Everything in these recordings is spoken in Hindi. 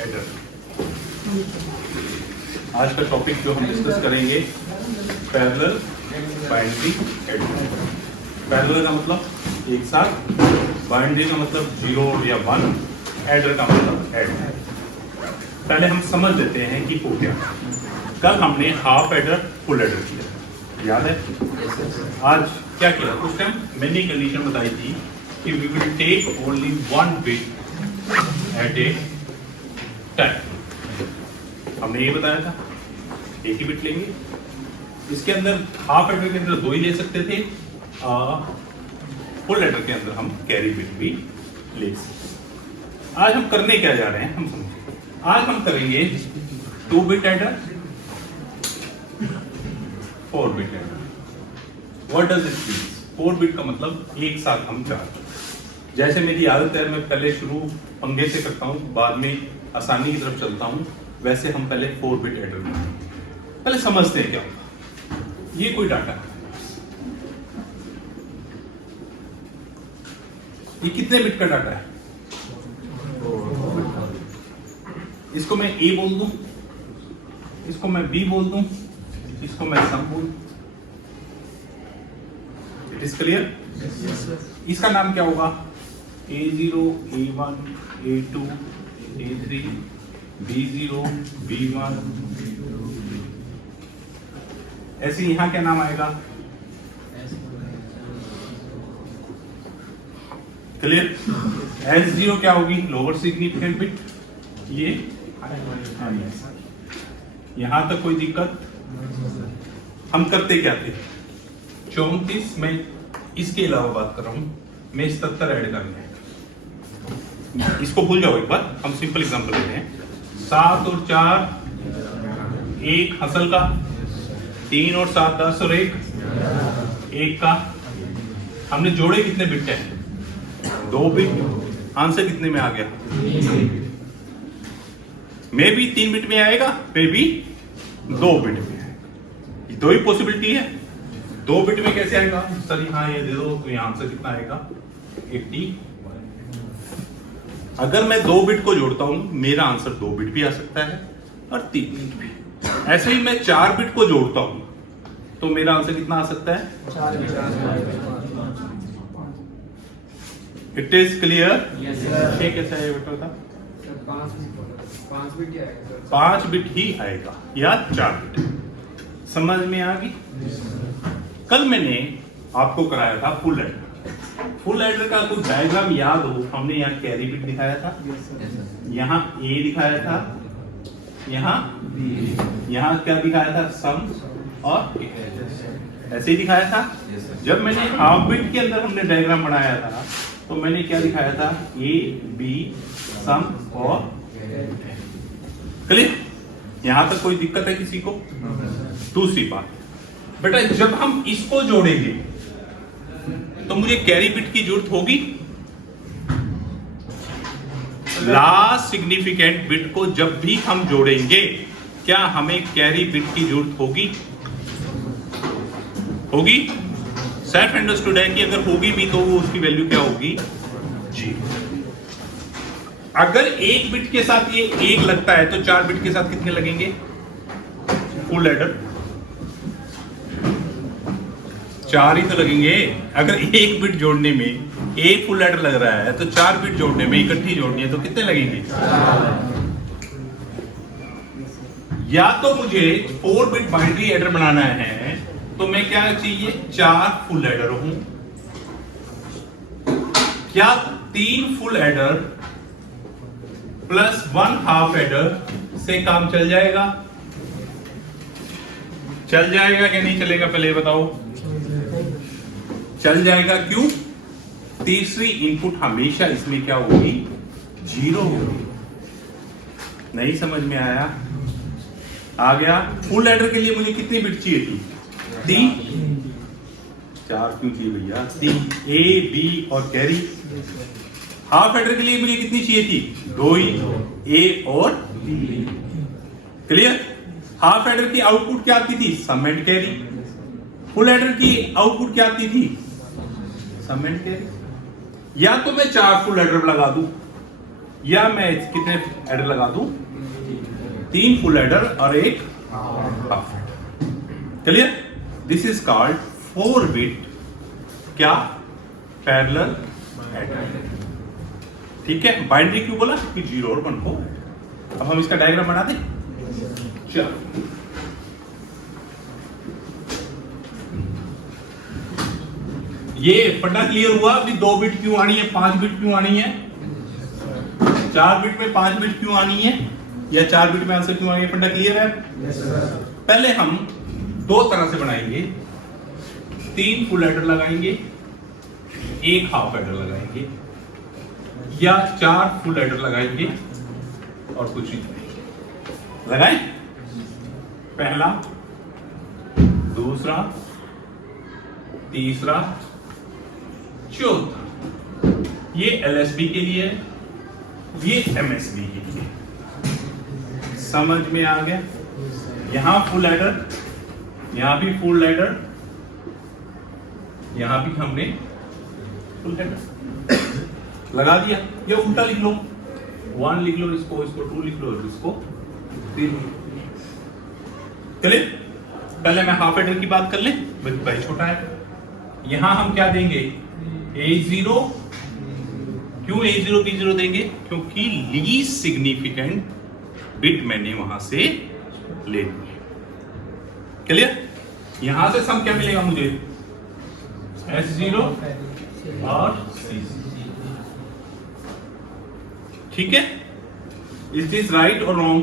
एडर। आज का टॉपिक जो हम डिस्कस करेंगे पैरेलल बाइनरी एडर। पैरेलल का मतलब एक साथ, बाइनरी का मतलब 0 या 1, एडर का मतलब ऐड। पहले हम समझ लेते हैं कि हो क्या। कल हमने हाफ एडर फुल एडर किया, याद है? आज क्या किया? उस टाइम मैंने कंडीशन बताई थी कि we will take only 1 bit at a time. हमने ये बताया था एक ही बिट लेंगे। इसके अंदर हाफ एडर के अंदर 2 ही ले सकते थे, फुल एडर के अंदर हम कैरी बिट भी ले सकते। आज हम करने क्या जा रहे हैं हम समझे। आज हम करेंगे 2 bit adder, 4 bit adder. What does it mean? 4 bit का मतलब एक साथ हम 4। जैसे मेरी आदत है, मैं पहले शुरू पंगे से करता हूं, बाद में आसानी की तरफ चलता हूं, वैसे हम पहले 4 बिट एडर में पहले समझते हैं क्या होगा। ये कोई डाटा है, ये कितने बिट का डाटा है? इसको मैं ए बोल दूं, इसको मैं बी बोल दूं, इसको मैं सम बोल दूं। It is clear? इसका नाम क्या होगा? A0, A1, A2, A3, B0, B1। ऐसे यहां क्या नाम आएगा? क्लियर? S0 क्या होगी? Lower significant bit. ये यहां तक कोई दिक्कत? हम करते क्या थे? 34 में इसके अलावा बात कर रहा हूं मैं, 77 ऐड करना है। इसको भूल जाओ एक बार, हम सिंपल एग्जांपल लेते हैं। 7 और 4 1 हसल का, 3 और 7 10 और 1 का। हमने जोड़े कितने बिट हैं? 2 बिट। आंसर कितने में आ गया? मे भी 3 बिट में आएगा, मे भी 2 बिट में आएगा। 2 ही पॉसिबिलिटी है। 2 बिट में कैसे आएगा? सर यहाँ ये दे दो तो यहाँ आंसर कितना आएगा? 80। अगर मैं 2 बिट को जोड़ता हूं मेरा आंसर 2 बिट भी आ सकता है और 3 बिट भी। ऐसे ही मैं 4 बिट को जोड़ता हूं तो मेरा आंसर कितना आ सकता है? 4 बिट। It is clear? ये कैसा है बेटा? बता। 5 बिट ही आएगा या 4 बिट। समझ में आ गई? कल मैंने आपको कराया था फुल एडर। फुल एडर का कुछ डायग्राम याद हो? हमने यहाँ कैरी बिट दिखाया था, यहाँ ए दिखाया था, यहाँ क्या दिखाया था? सम और ऐसे ही दिखाया था। जब मैंने हाफ बिट के अंदर हमने डायग्राम बनाया था तो मैंने क्या दिखाया था? ए बी सम और क्लियर? यहां तक कोई दिक्कत है किसी को? दूसरी बात बेटा, जब हम इसको जोड़ेंगे तो मुझे कैरी बिट की जरूरत होगी। लास्ट सिग्निफिकेंट बिट को जब भी हम जोड़ेंगे क्या हमें कैरी बिट की जरूरत होगी? होगी? सेल्फ अंडरस्टूड है कि अगर होगी भी तो उसकी वैल्यू क्या होगी? जी। अगर 1 बिट के साथ ये 1 लगता है तो 4 बिट के साथ कितने लगेंगे? फुल एडर 4 ही तो लगेंगे। अगर 1 बिट जोड़ने में 1 फुल एडर लग रहा है तो 4 बिट जोड़ने में इकट्ठी जोड़नी है तो कितने लगेंगे? या तो मुझे 4 बिट बाइनरी एडर बनाना है तो मैं क्या चाहिए? 4 फुल एडर हूं। क्या 3 full adder plus 1 half adder से काम चल जाएगा? चल जाएगा कि नहीं चलेगा? पहले बताओ। चल जाएगा। क्यों? तीसरी इनपुट हमेशा इसमें क्या होगी? 0 होगी। नहीं समझ में आया? आ गया? फुल एडर के लिए मुझे कितनी बिट चाहिए थी? 3। 4 क्यों चाहिए भैया? 3 ए बी और कैरी। हाफ एडर के लिए मुझे कितनी चाहिए थी? 2 ही, ए और बी। क्लियर? हाफ एडर की आउटपुट क्या आती थी? सम एंड कैरी। फुल एडर की आउटपुट क्या आती थी? सम एंड कैरी। या तो मैं 4 फुल एडर लगा दूं या मैं कितने एडर लगा दूं? 3 फुल एडर और एक half adder. Clear? This is called 4 bit क्या? Parallel adder. ठीक है, बाइनरी क्यों बोला? कि 0 और 1 को। अब हम इसका डायग्राम बना दें। चलो, ये फंडा क्लियर हुआ? अभी 2 बिट क्यों आनी है, 5 बिट क्यों आनी है, 4 बिट में 5 बिट क्यों आनी है, या 4 बिट में आंसर क्यों आनी है? फंडा क्लियर है? पहले हम 2 तरह से बनाएंगे। 3 फुल एडर लगाएंगे, 1 हाफ एडर लगाएंगे, या 4 फुल एडर लगाएंगे और कुछ नहीं लगाएंगे। लगाए? पहला, दूसरा, तीसरा, चौथा। ये एलएसबी के लिए है, ये एमएसबी के लिए। समझ में आ गया? यहां फुल एडर, यहां भी फुल एडर, यहां भी हमने फुल एडर लगा दिया। या उल्टा लिख लो, 1 लिख लो, इसको 2 लिख लो, इसको 3 लिख लो। चलिए पहले मैं हाफ एडर की बात कर ले, भाई छोटा है। यहां हम क्या देंगे? A0। क्यों A0 B0 देंगे? क्योंकि लीस्ट सिग्निफिकेंट बिट मैंने वहां से ले लिया। क्लियर? यहां से सम क्या मिलेगा मुझे? S0 और C0। ठीक है? इज दिस राइट और रॉन्ग?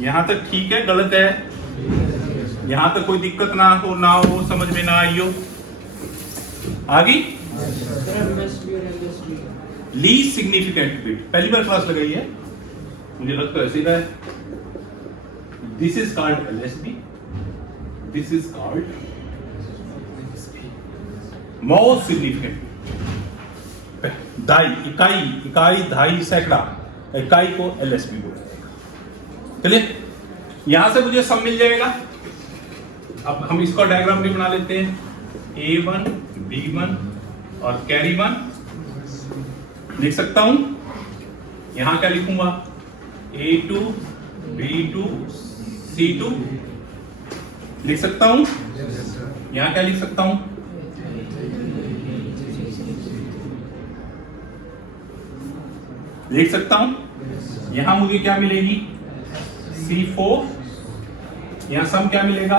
यहां तक ठीक है, गलत है? यहां तक कोई दिक्कत ना हो, समझ में ना आई हो? आगे लीस्ट सिग्निफिकेंट बिट पहली बार क्लास लगाई है, मुझे लगता है ऐसे रहा है। This is called LSB, this is called most significant. इकाई, धाई, सैकड़ा, इकाई को एलएसबी बोलते हैं। चलिए यहां से मुझे सब मिल जाएगा। अब हम इसका डायग्राम भी बना लेते हैं। A1, B1 और कैरी 1 लिख सकता हूं। यहां क्या लिखूंगा? A2, B2, C2 लिख सकता हूं। यहां क्या लिख सकता हूं? लिख सकता हूं। यहां मुझे क्या मिलेगी? C4। यहां सम क्या मिलेगा?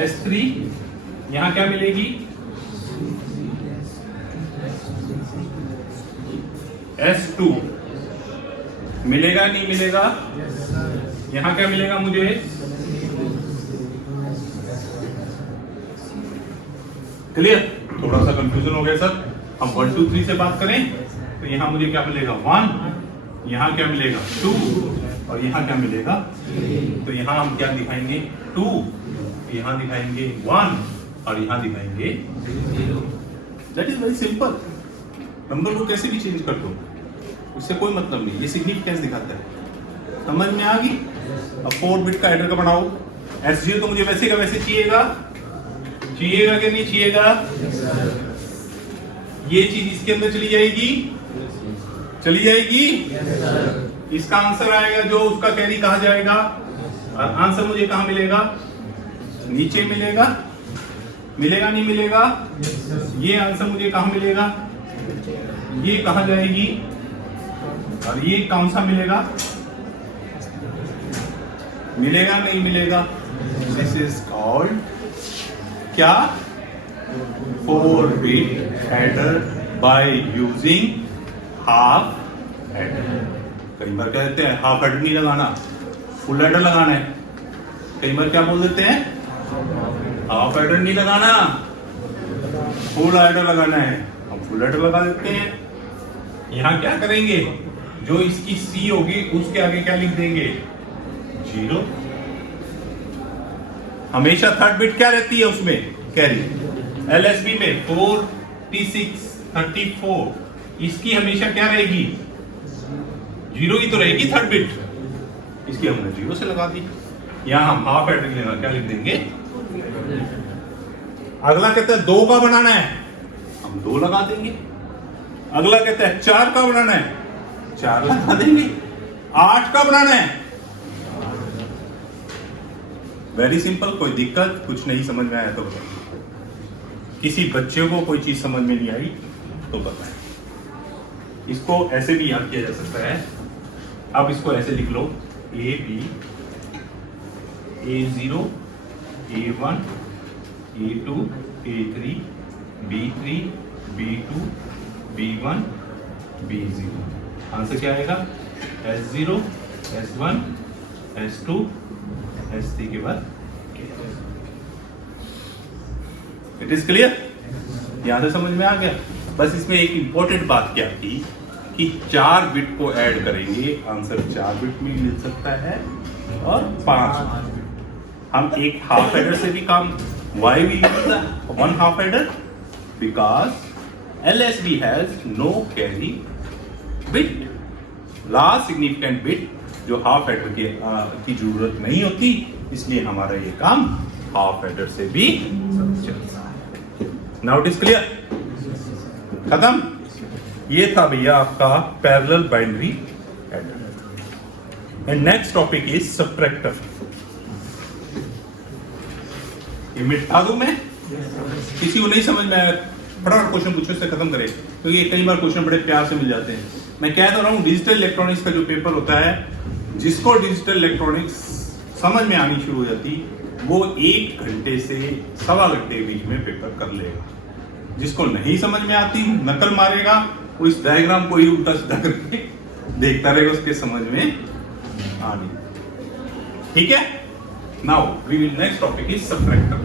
S3। यहां क्या मिलेगी? S2। मिलेगा नहीं मिलेगा? यहां क्या मिलेगा मुझे? क्लियर? थोड़ा सा कंफ्यूजन हो गया सर। हम 1 2 3 से बात करें तो यहां मुझे क्या मिलेगा? 1। यहां क्या मिलेगा? 2। और यहां क्या मिलेगा? तो यहां हम क्या दिखाएंगे? 2। यहां दिखाएंगे 1 और यहां दिखाएंगे 0। That is very simple. Number को कैसे भी चेंज कर दो, उससे कोई मतलब नहीं। ये सिग्निफिकेंस दिखाता है। समझ में आ गई? अब 4 बिट का एडर का बनाओ। S0 तो मुझे वैसे का वैसे चाहिएगा कि नहीं चाहिएगा? ये चीज इसके अंदर चली जाएगी, चली जाएगी। इसका आंसर आएगा जो उसका कैरी कहा जाएगा, और आंसर मुझे कहां मिलेगा? नीचे मिलेगा। मिलेगा नहीं मिलेगा? ये आंसर मुझे कहां मिलेगा? ये कहां जाएगी, और ये कौन सा मिलेगा? मिलेगा नहीं मिलेगा? दिस इज कॉल्ड क्या? 4 bit adder by using half adder. कई बार क्या कहते हैं? हाफ एडर नहीं लगाना, फुल एडर लगाना है। कई बार क्या बोल देते हैं? हाफ एडर नहीं लगाना, फुल एडर लगाना है। हम फुल एडर लगा देते हैं। यहां क्या करेंगे? जो इसकी सी होगी उसके आगे क्या लिख देंगे? 0। हमेशा थर्ड बिट क्या रहती है उसमें? कैरी। एलएसबी में 46, 34 इसकी हमेशा क्या रहेगी? 0 ही तो रहेगी थर्ड बिट। इसकी हमने 0 से लगा दी। यहां हम हाफ एडर लेना, क्या लिख देंगे? अगला कहता है 2 का बनाना है, हम 2 लगा देंगे। अगला कहता है 4 का बनाना है, 4 लगा देंगे। 8 का बनाना है। वेरी सिंपल, कोई दिक्कत कुछ नहीं समझ में आया तो बताइए। किसी बच्चे को कोई चीज समझ में नहीं आई तो बताएं। इसको ऐसे भी याद किया जा सकता है। अब इसको ऐसे लिख लो, A B A0 A1 A2 A3 B3 B2 B1 B0। Answer क्या आएगा? S0 S1 S2 S3 के बाद इट इज क्लियर? यहां से समझ में आ गया? बस इसमें एक इंपॉर्टेंट बात क्या थी कि 4 बिट को ऐड करेंगे, आंसर 4 बिट में मिल सकता है और 5। हम एक हाफ एडर से भी काम, why we use one half adder? Because LSB has no carry bit, last significant bit जो हाफ एडर के की जरूरत नहीं होती, इसलिए हमारा ये काम हाफ एडर से भी चलता है। Now it is clear? खत्म? ये था भैया आपका parallel binary adder. And next topic is subtractor. ये मिटा दूं मैं? किसी को नहीं समझ में आया फटाफट क्वेश्चन पूछो, इससे खत्म करें, क्योंकि ये कई बार क्वेश्चन बड़े प्यार से मिल जाते हैं। मैं कह तो रहा हूँ डिजिटल इलेक्ट्रॉनिक्स का जो पेपर होता है, जिसको डिजिटल इलेक्ट्रॉनिक्स समझ में आनी शुरू हो जाती, वो 1 घंटे से 1.25 घंटे के बीच में पेपर कर लेगा। जिसको नहीं समझ में आती, नकल मारेगा, वो इस डायग्राम को ही उल्टा सीधा करके देखता रहेगा, उसके समझ में आनी। ठीक है? Now we will next topic is subtractor.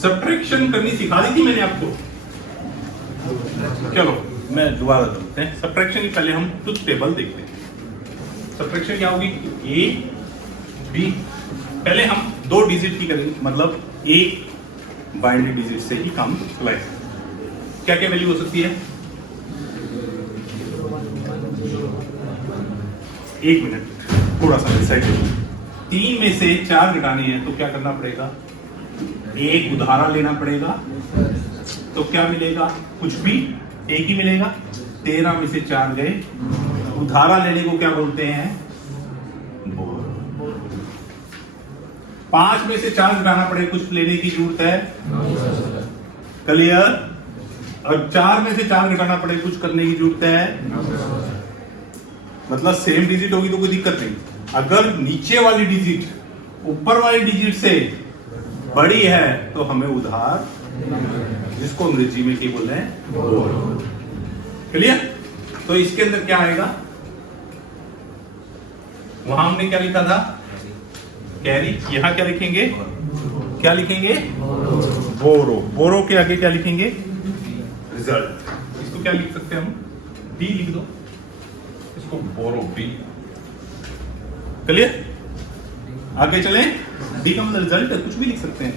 Subtraction करनी सिखा दी थी मैंने आपको। चलो मैं दोबारा देखते हैं। सबट्रैक्शन की पहले हम ट्रुथ टेबल देखते हैं। सबट्रैक्शन क्या होगी? ए बी, पहले हम 2 डिजिट की करेंगे, मतलब एक बाइनरी डिजिट से ही काम चलाएंगे। क्या क्या वैल्यू हो सकती है? 1 मिनट, थोड़ा सा डिसाइड करो। 3 में से 4 घटाने हैं तो क्या करना पड़ेगा? एक उधारा लेना पड़ेगा, तो क्या मिलेगा? कुछ भी, एक ही मिलेगा। 13 में से 4 गए, उधारा लेने को क्या बोलते हैं? बोरो। 5 में से 4 घटाना पड़े, कुछ लेने की जरूरत है? क्लियर? और 4 में से 4 घटाना पड़े, कुछ करने की जरूरत है? मतलब सेम डिजिट होगी तो कोई दिक्कत नहीं। अगर नीचे वाली डिजिट ऊपर वाली डिजिट से बड़ी है तो हमें उधार, जिसको अंग्रेजी में क्या बोल रहे हैं? बोरो। क्लियर? तो इसके अंदर क्या आएगा? वहां हमने क्या लिखा था? कैरी। यहां क्या लिखेंगे? क्या लिखेंगे? बोरो। बोरो के आगे क्या लिखेंगे? रिजल्ट। इसको क्या लिख सकते हैं हम? डी लिख दो, इसको बोरो बी। क्लियर? आगे चले। डी का मतलब रिजल्ट है, कुछ भी लिख सकते हैं।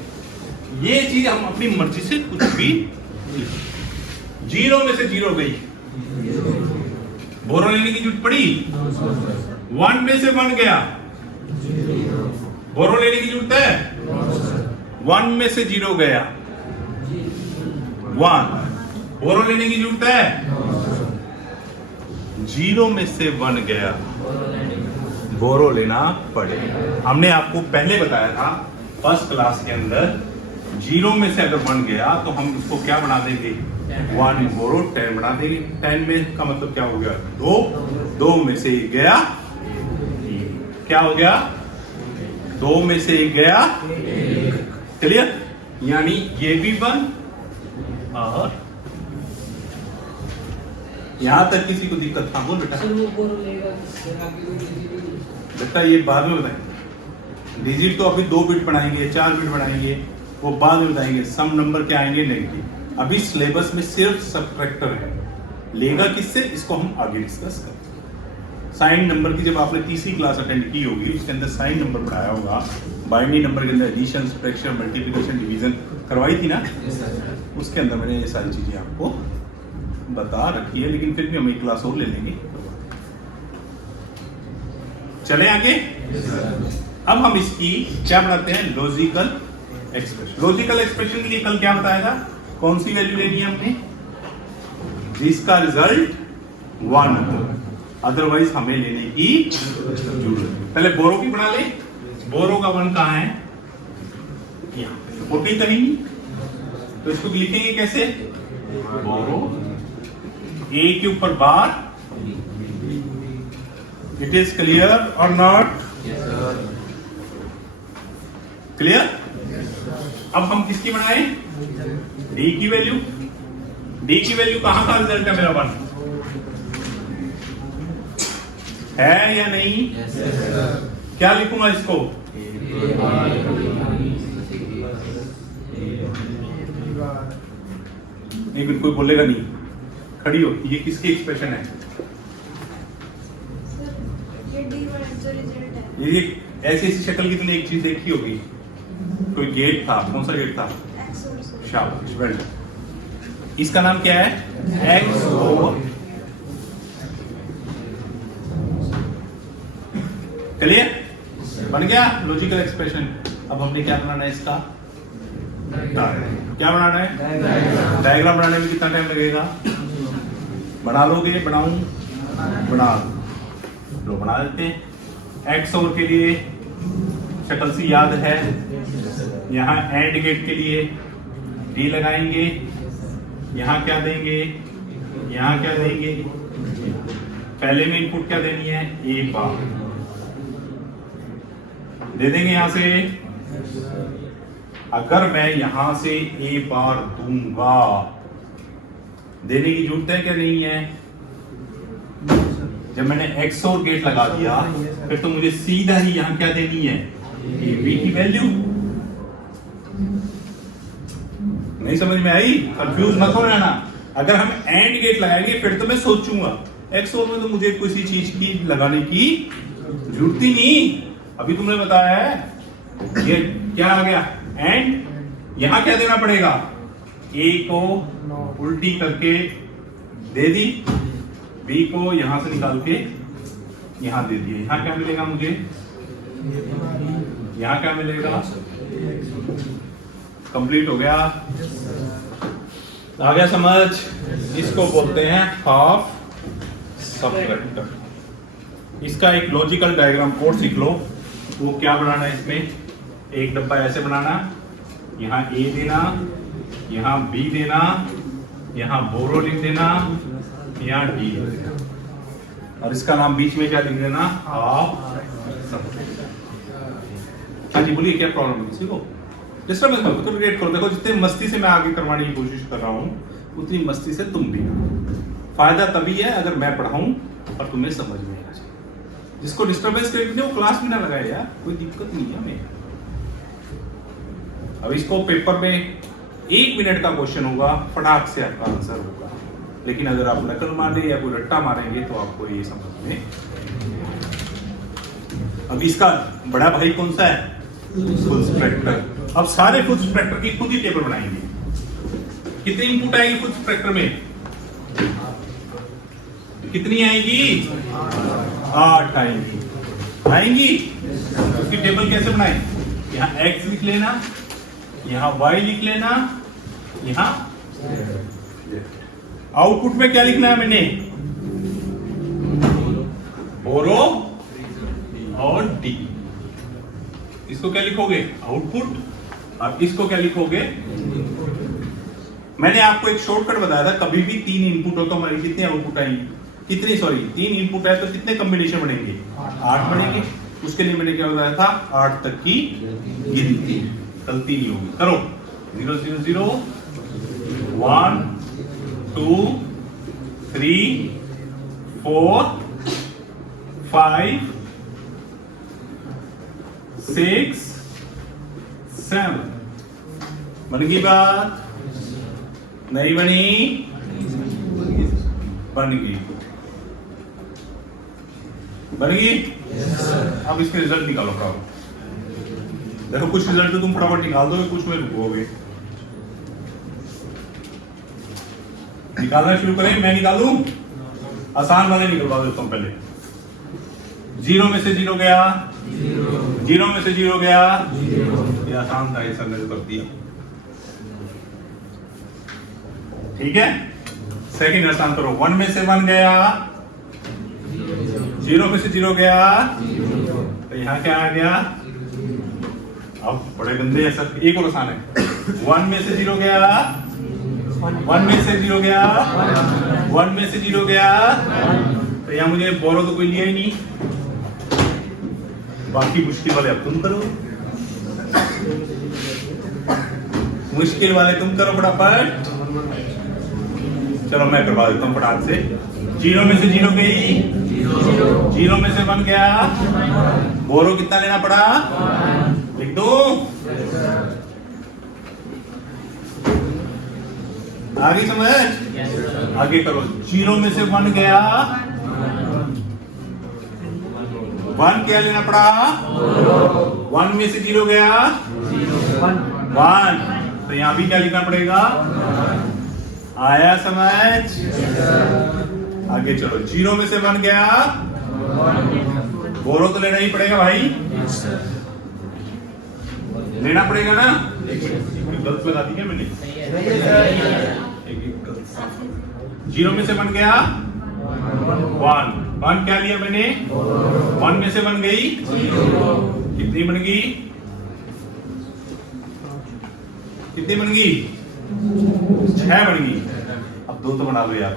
ये चीज हम अपनी मर्जी से कुछ भी। 0 में से 0 गई, बोरो लेने की जरूरत पड़ी। 1 में से 1 गया, बोरो लेने की जरूरत है। 1 में से 0 गया, 1 बोरो लेने की जरूरत है। 0 में से 1 गया, बोरो लेना पड़ेगा। हमने आपको पहले बताया था फर्स्ट क्लास के अंदर, 0 में से अगर 1 गया तो हम उसको क्या बना देंगे? 1 बोरो 10 बना देंगे। 10 में का मतलब क्या हो गया? 2। 2 में से 1 गया, क्या हो गया? 2 में से 1 गया। क्लियर? यानी ये भी 1 और यहां तक किसी को दिक्कत? हाँ बोल बेटा। बेटा ये बाद में बताएंगे। डिजिट तो अभी 2 बिट बनाएंगे, 4 बिट बनाएंगे, वो बाद में बताएंगे। सम नंबर क्या आएंगे? नेगेटिव। अभी सिलेबस में सिर्फ सबट्रैक्टर है। लेगा किससे? इसको हम आगे डिस्कस करेंगे। साइन नंबर की जब आपने तीसरी क्लास अटेंड की होगी, उसके अंदर साइन नंबर पढ़ाया होगा। बाइनरी नंबर के अंदर एडिशन, सब्ट्रैक्शन, मल्टीप्लिकेशन, डिवीजन करवाई थी ना? उसके अंदर मैंने ये सारी चीजें आपको बता रखी है, लेकिन फिर भी हम एक क्लास और ले लेंगे। चले आगे। अब हम इसकी क्या बनाते हैं? Logical expression. लॉजिकल एक्सप्रेशन के लिए कल क्या बताया था? कौन सी वैल्यू लेनी है हमने? जिसका रिजल्ट 1 हो, अदरवाइज हमें लेने की जरूरत है। पहले बोरो की बना ले। बोरो का 1 कहां है? यहाँ और कहीं तो नहीं, तो इसको लिखेंगे कैसे? बोरो ए के ऊपर बार। इट इज क्लियर और नॉट क्लियर? अब हम किसकी बनाए? डी की वैल्यू। डी की वैल्यू कहां का रिजल्ट है मेरा? 1 है या नहीं? क्या लिखूंगा इसको? नहीं, कोई बोलेगा नहीं। खड़ी हो, ये किसकी एक्सप्रेशन है? ये ऐसी ऐसी शक्ल की तुमने एक चीज देखी होगी, कोई गेट था। कौन सा गेट था? शाबाश, वेल डन। इसका नाम क्या है? X over. क्लियर? बन गया लॉजिकल एक्सप्रेशन। अब हमने क्या बनाना है? इसका क्या बनाना है? डायग्राम बनाने में कितना टाइम लगेगा? बना लोगे? बनाऊं? बना लो, बना देते हैं। एक्स ओवर के लिए शक्ल सी याद है। यहाँ एंड गेट के लिए डी लगाएंगे। यहाँ क्या देंगे? यहाँ क्या देंगे? पहले में इनपुट क्या देनी है? ए बार दे देंगे। यहां से अगर मैं यहां से ए बार दूंगा, देने की जरूरत है क्या? नहीं है। जब मैंने एक्स और गेट लगा दिया, फिर तो मुझे सीधा ही यहां क्या देनी है? ए बी की वैल्यू। नहीं समझ में आई? कंफ्यूज मत हो रहना। अगर हम एंड गेट लगाएंगे फिर तो मैं सोचूंगा। एक्स और में तो मुझे किसी चीज की लगाने की जरूरत ही नहीं। अभी तुमने बताया है, ये क्या आ गया? एंड। यहां क्या देना पड़ेगा? ए को उल्टी करके दे दी, बी को यहां से निकाल के यहां दे दिया। यहां क्या मिलेगा मुझे? यहां क्या मिलेगा? कंप्लीट हो गया। आ गया समझ? इसको बोलते हैं हाफ सबट्रैक्टर। इसका एक लॉजिकल डायग्राम कोड सीख लो। वो क्या बनाना है? इसमें एक डब्बा ऐसे बनाना, यहाँ ए देना, यहाँ बी देना, यहाँ बोरो लिख देना, यहाँ डी लिख देना, और इसका नाम बीच में क्या लिख देना? Half subtractor. हाँ जी बोलिए, क्या प्रॉब्लम है किसी को? डिस्टर्ब मत करो, रिलेट करो। देखो जितने मस्ती से मैं आगे करवाने की कोशिश कर रहा हूँ, उतनी मस्ती से तुम भी। फायदा तभी है अगर मैं पढ़ाऊं और तुम्हें समझ में आ जाए। जिसको डिस्टर्बेंस क्रिएट वो क्लास में ना लगाए यार, कोई दिक्कत नहीं है हमें। अब इसको पेपर में 1 मिनट का क्वेश्चन होगा, फटाक से आपका आंसर होगा। लेकिन अगर आप नकल मारे या कोई रट्टा मारेंगे तो आपको ये समझ में। अब इसका बड़ा भाई कौन सा है? Full spectrum. अब सारे फुल स्पेक्ट्रम की खुद ही टेबल बनाएंगे। कितनी इनपुट आएगी फुल स्पेक्ट्रम में? कितनी आएगी? 8 आएंगी। उसकी टेबल कैसे बनाए? यहाँ x लिख लेना, यहाँ y लिख लेना, यहाँ आउटपुट में क्या लिखना है मैंने? बोरो और डी। इसको क्या लिखोगे? आउटपुट। और इसको क्या लिखोगे? मैंने आपको एक शॉर्टकट बताया था, कभी भी 3 इनपुट हो तो हमारी कितनी आउटपुट आएंगी? कितनी, सॉरी 3 इनपुट है तो कितने कॉम्बिनेशन बनेंगे? 8 बनेंगे। उसके लिए मैंने क्या बताया था? 8 तक की गिनती। गलती नहीं होगी, करो। 0 0 0 1 2 3 4 5 6 7। बन गई बात? नहीं बनी? बन गई। बन गई? अब इसके रिजल्ट निकालो। देखो कुछ रिजल्ट तो तुम फटाफट निकाल दोगे, कुछ में रुकोगे। निकालना शुरू करें? मैं निकालूं? आसान वाले निकलवा देता हूं पहले। 0 में से 0 गया, 0 में से 0 गया, ये आसान था, ये सर ने जो कर दिया। ठीक है, सेकंड आसान करो। 1 में से 1 गया, 0 में से 0 गया, तो यहाँ क्या आ गया? अब बड़े गंदे हैं सब, एक और आसान है। 1 में से 0 गया, 1 में से 0 गया, 1 में से 0 गया, तो यहाँ मुझे बोरो तो कोई लिया ही नहीं, बाकी मुश्किल वाले अब तुम करो, मुश्किल वाले तुम करो फटाफट। चलो मैं करवा देता हूँ फटाफट से। 0 में से 0 गई, 0 में से 1 गया, बोरो कितना लेना पड़ा? लिख दो। आगे समझ, आगे करो। 0 में से 1 गया, 1 क्या लेना पड़ा? 1 में से 0 गया, 1, तो यहां भी क्या लिखना पड़ेगा? आया समझ? आगे चलो। 0 में से 1 गया, बोरो तो लेना ही पड़ेगा भाई, लेना पड़ेगा ना। गलत लगा दी क्या मैंने? 0 में से 1 गया, 1 क्या लिया मैंने? 1 में से 1 गई, कितनी बन गई? कितनी बन गई? 6 बन गई। अब 2 तो बना लो यार।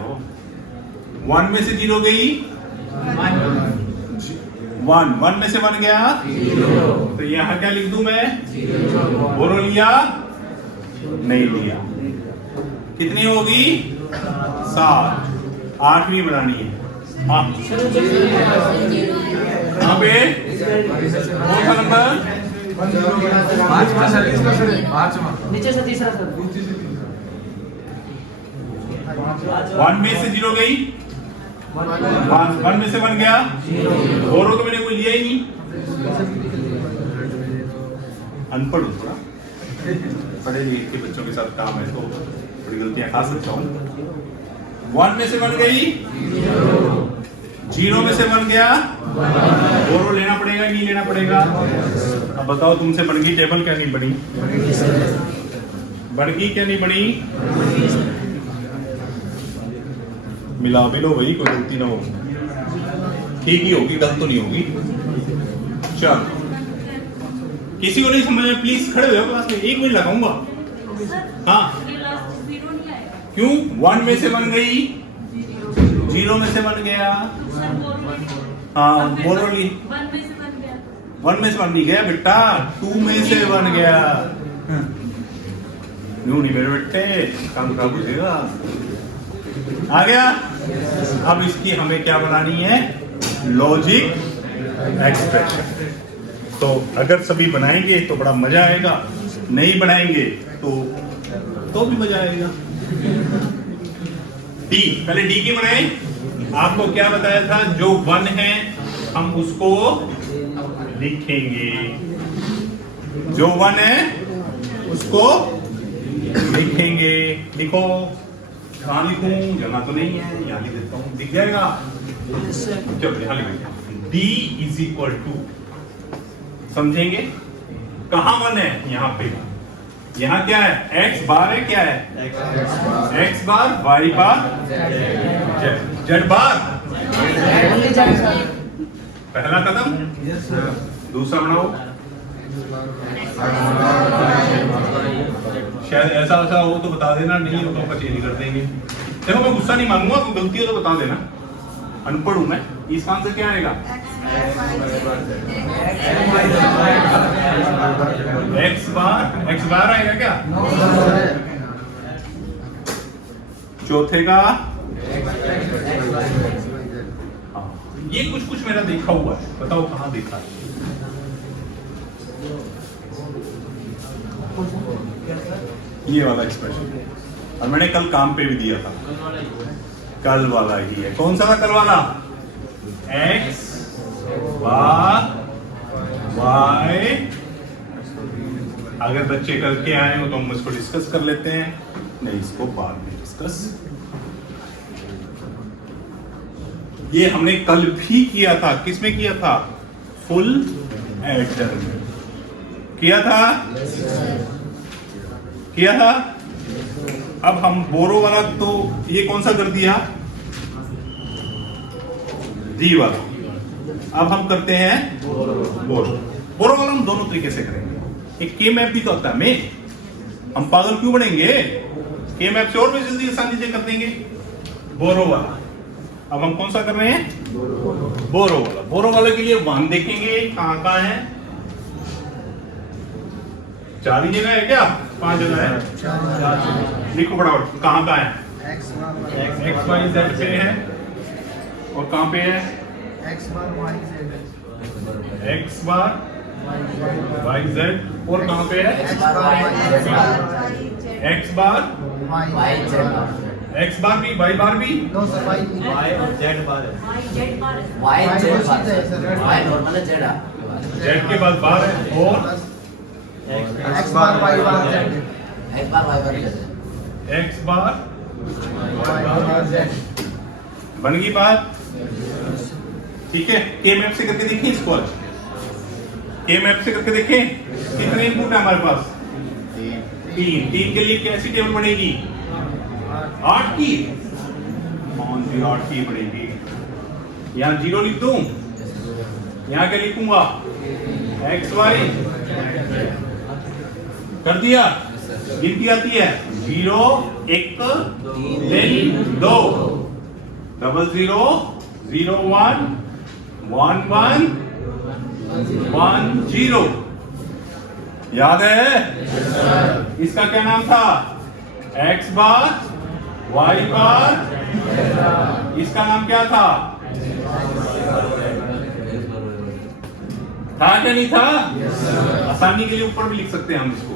1 में से 0 गई, 1 में से 1 गया, तो यहां क्या लिख दूं मैं? बोरो लिया, नहीं लिया। कितनी होगी? 7। 8वीं बनानी है। हाँ कहाँ पे? कौन सा नंबर? नीचे से तीसरा सर। 1 में से 0 गई, 1 में से 1 गया, बोरो तो मैंने कोई लिया ही नहीं। अनपढ़ हूँ थोड़ा, पढ़े लिखे के बच्चों के साथ काम है तो बड़ी गलतियां खा सकता हूँ। 1 में से 1 गई, 0 में से 1 गया, बोरो लेना पड़ेगा नहीं लेना पड़ेगा? अब बताओ तुमसे बन गई टेबल क्या नहीं बनी? बन गई क्या नहीं बनी? मिला भी लो भाई, कोई गलती ना हो। ठीक ही होगी, गलत तो नहीं होगी। चल, किसी को नहीं समझ में प्लीज खड़े हो क्लास में, 1 मिनट लगाऊंगा। हाँ क्यों? 1 में से 1 गई, 0 में से 1 गया, हाँ बोरो ली। 1 में से 1 नहीं गया बेटा, 2 में से 1 गया। यूं नहीं मेरे बेटे, काम खराब हो जाएगा। आ गया? अब इसकी हमें क्या बनानी है? Logic expression. तो अगर सभी बनाएंगे तो बड़ा मजा आएगा, नहीं बनाएंगे तो भी मजा आएगा। डी, पहले डी की बनाए। आपको क्या बताया था? जो 1 है हम उसको लिखेंगे, जो 1 है उसको लिखेंगे। लिखो, कहाँ लिखूं? जगह तो नहीं है, यहाँ लिख देता हूँ, दिख जाएगा। चलो यहाँ लिखेंगे D इज इक्वल टू, समझेंगे कहाँ 1 है? यहाँ पे। यहाँ क्या है? x बार है, क्या है? x बार, y बार, z बार। पहला कदम। दूसरा बनाओ। शायद ऐसा ऐसा हो तो बता देना, नहीं हो तो चेंज कर देंगे। देखो मैं गुस्सा नहीं मांगूंगा, कोई गलती हो तो बता देना, अनपढ़ हूं मैं। इसका आंसर क्या आएगा? x बार आएगा क्या? चौथे का ये कुछ मेरा देखा हुआ है, बताओ कहाँ देखा है? ये वाला एक्सप्रेशन, और मैंने कल काम पे भी दिया था। कल वाला ही है। कौन सा था कल वाला? x बार y। अगर बच्चे करके आए हो तो हम इसको डिस्कस कर लेते हैं, नहीं इसको बाद में डिस्कस। ये हमने कल भी किया था। किसमें किया था? फुल एडर में। किया था? किया था? अब हम बोरो वाला तो ये कौन सा कर दिया? जी वाला। अब हम करते हैं बोरो। बोरो वाला हम दोनों तरीके से करेंगे। एक के मैप भी तो आता है में, हम पागल क्यों बनेंगे? के मैप से और भी जल्दी आसानी से कर देंगे। बोरो वाला अब हम कौन सा कर रहे हैं? बोरो वाला। बोरो वाले के लिए वन देखेंगे कहां कहां है। 4 ही जगह है क्या? 5 जगह है। लिखो फटाफट कहां कहां है। एक्स वाई जेड पे है और कहां पे है? एक्स बार वाई जेड और कहां पे है? एक्स बार एक्स बार भी वाई बार भी जेड जेड के बाद बार है और एक्स बार वाई बार जेड एक्स बार वाई बार जेड बन गई बात। ठीक है, के मैप से करके देखिए इसको आज। के मैप से करके देखें कितने इनपुट है हमारे पास? 3 के लिए कैसी टेबल बनेगी? 8 की। कौन सी 8 की बनेगी? यहाँ 0 लिख दूं, यहाँ क्या लिखूंगा? एक्स वाई कर दिया। गिनती आती है 0 1 3 2 00 01 11 10। याद है? इसका क्या नाम था? एक्स बार वाई बार। इसका नाम क्या था? था क्या नहीं था? आसानी के लिए ऊपर भी लिख सकते हैं हम इसको।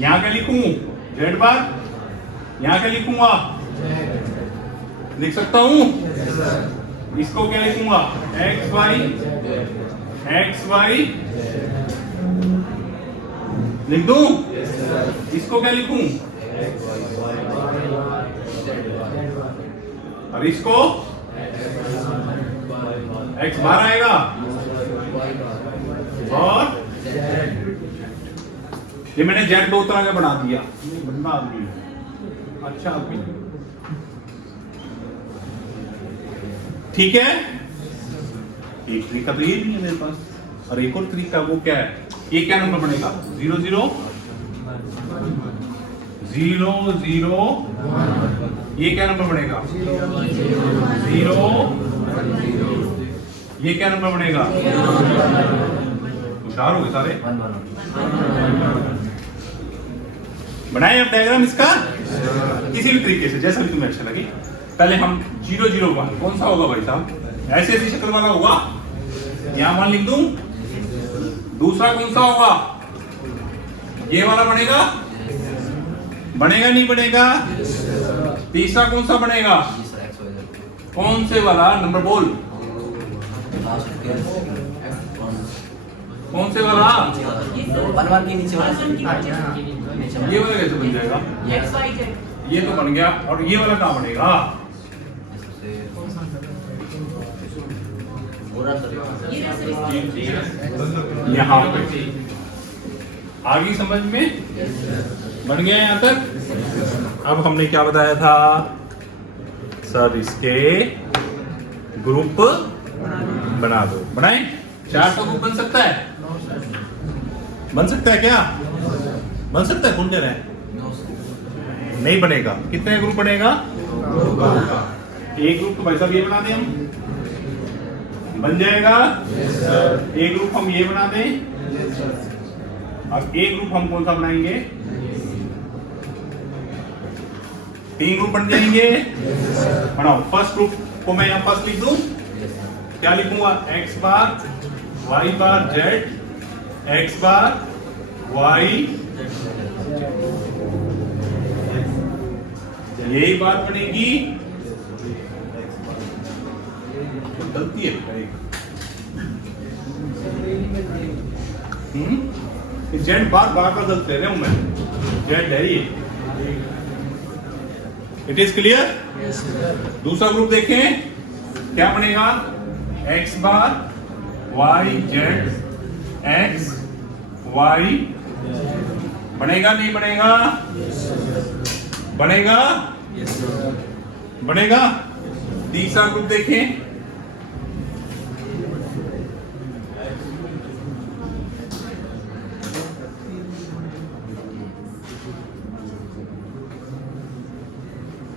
यहां क्या लिखूं? जेड बार। यहां क्या लिखूंगा? लिख सकता हूं? इसको क्या लिखूंगा? एक्स वाई लिख दूं? इसको क्या लिखूं? और इसको एक्स बार आएगा और ये मैंने जेड 2 तरह का बना दिया। बंदा आदमी है, अच्छा आदमी। ठीक है, एक तरीका तो ये भी है मेरे पास और एक और तरीका वो क्या है? ये क्या नंबर बनेगा? 0 0 0 0। ये क्या नंबर बनेगा? 0। ये क्या नंबर बनेगा? होशियार हो गए सारे। बनाए अब डायग्राम इसका किसी भी तरीके से जैसा भी तुम्हें अच्छा लगे। पहले हम 0 0 1 कौन सा होगा भाई साहब? ऐसी ऐसी शक्ल वाला होगा। यहां 1 लिख दूं। दूसरा कौन सा होगा? ये वाला बनेगा? बनेगा नहीं बनेगा? तीसरा कौन सा बनेगा? कौन से वाला? नंबर बोल। कौन से वाला? ये वाला कैसे बन जाएगा? ये तो बन गया। और ये वाला कहाँ बनेगा? यहाँ पे। आगे समझ में बन गया यहाँ तक। अब हमने क्या बताया था? सर इसके ग्रुप बना दो। बनाए? 4 तो ग्रुप बन सकता है? बन सकता है क्या? बन सकता है? कौन कह रहा है? नहीं बनेगा। कितने ग्रुप बनेगा? एक ग्रुप तो भाई साहब ये बना दें हम, बन जाएगा। एक ग्रुप हम ये बना दें। अब एक ग्रुप हम कौन सा बनाएंगे? 3 ग्रुप बन जाएंगे। बनाओ। फर्स्ट ग्रुप को मैं यहां फर्स्ट लिख दूं। क्या लिखूंगा? एक्स बार वाई बार जेड, एक्स बार वाई। यही बात बनेगी। गलती है जेड बार बार का गलत कह रहा हूं मैं। जेड है ये। It is clear? दूसरा ग्रुप देखें क्या बनेगा? एक्स बार वाई जेड एक्स वाई बनेगा नहीं बनेगा? बनेगा? बनेगा? तीसरा ग्रुप देखें।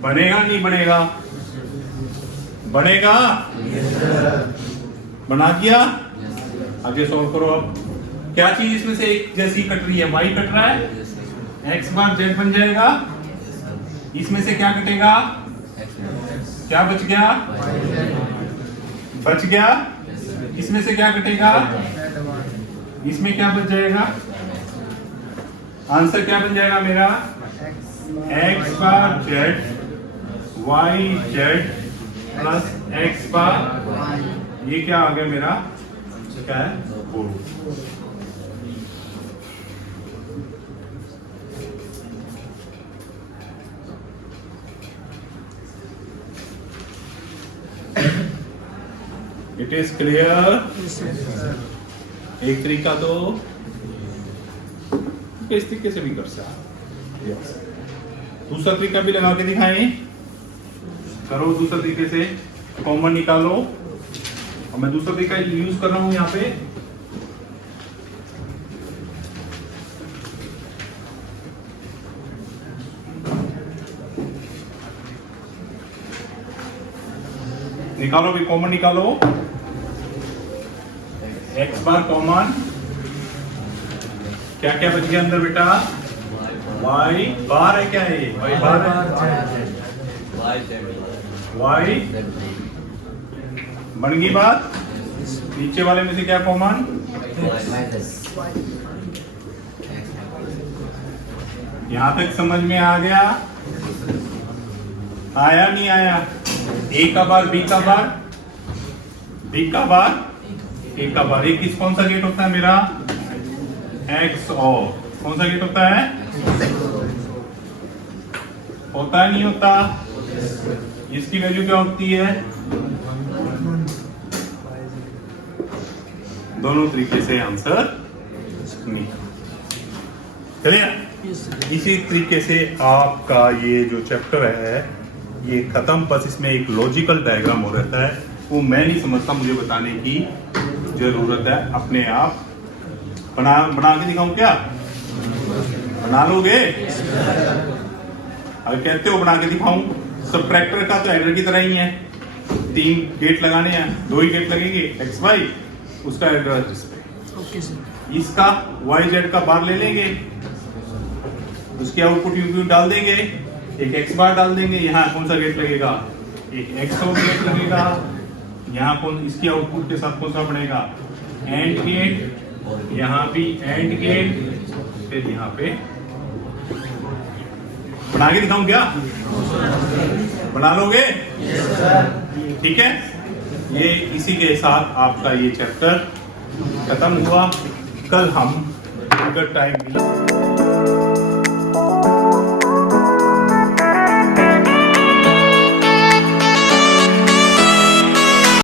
बनेगा नहीं बनेगा? बनेगा? बना दिया? आगे सॉल्व करो। अब क्या चीज इसमें से एक जैसी कट रही है? वाई कट रहा है, एक्स बार जेड बन जाएगा। इसमें से क्या कटेगा? क्या बच गया? बच गया। इसमें से क्या कटेगा? इसमें क्या बच जाएगा? आंसर क्या बन जाएगा मेरा? X bar Z Y Z plus X bar, ये क्या आ गया मेरा? क्या है? 4। It is clear? एक तरीका तो इस तरीके से भी कर सकते। दूसरा तरीका भी लगा के दिखाएं। करो दूसरा तरीके से, कॉमन निकालो। और मैं दूसरा तरीका यूज कर रहा हूं यहाँ पे। निकालो भी, कॉमन निकालो। एक्स बार कॉमन, क्या क्या बच गया अंदर बेटा? वाई बार है, क्या है ये? वाई बार है, वाई बन गई बात। नीचे वाले में से क्या कॉमन? यहां तक समझ में आ गया? आया नहीं आया? ए का बार बी का बार, बी का बार ए का बार। एक कौन सा गेट होता है मेरा? एक्स और कौन सा गेट होता है? होता है नहीं होता? इसकी वैल्यू क्या होती है? दोनों तरीके से आंसर नहीं। चलिए, इसी तरीके से आपका ये जो चैप्टर है ये खत्म। बस इसमें एक लॉजिकल डायग्राम हो रहता है, वो मैं नहीं समझता, मुझे बताने की जरूरत है। अपने आप बना के दिखाऊं क्या? बना लोगे? अगर कहते हो बना के दिखाऊं, सबट्रैक्टर का तो एडर की तरह ही है। 3 गेट लगाने हैं, 2 ही गेट लगेंगे, एक्स वाई, उसका एड्रेस डिस्प्ले। इसका वाई जेड का बार ले लेंगे, उसके आउटपुट यू डाल देंगे, एक एक्स बार डाल देंगे। यहाँ कौन सा गेट लगेगा? एक एक्स आउट गेट लगेगा। यहाँ कौन, इसकी आउटपुट के साथ कौन सा बनेगा? And gate. यहाँ भी एंड गेट, फिर यहाँ पे बना के दिखाऊं क्या? बना लोगे? ठीक है। ये इसी के साथ आपका ये चैप्टर खत्म हुआ। कल हम अगर टाइम मिला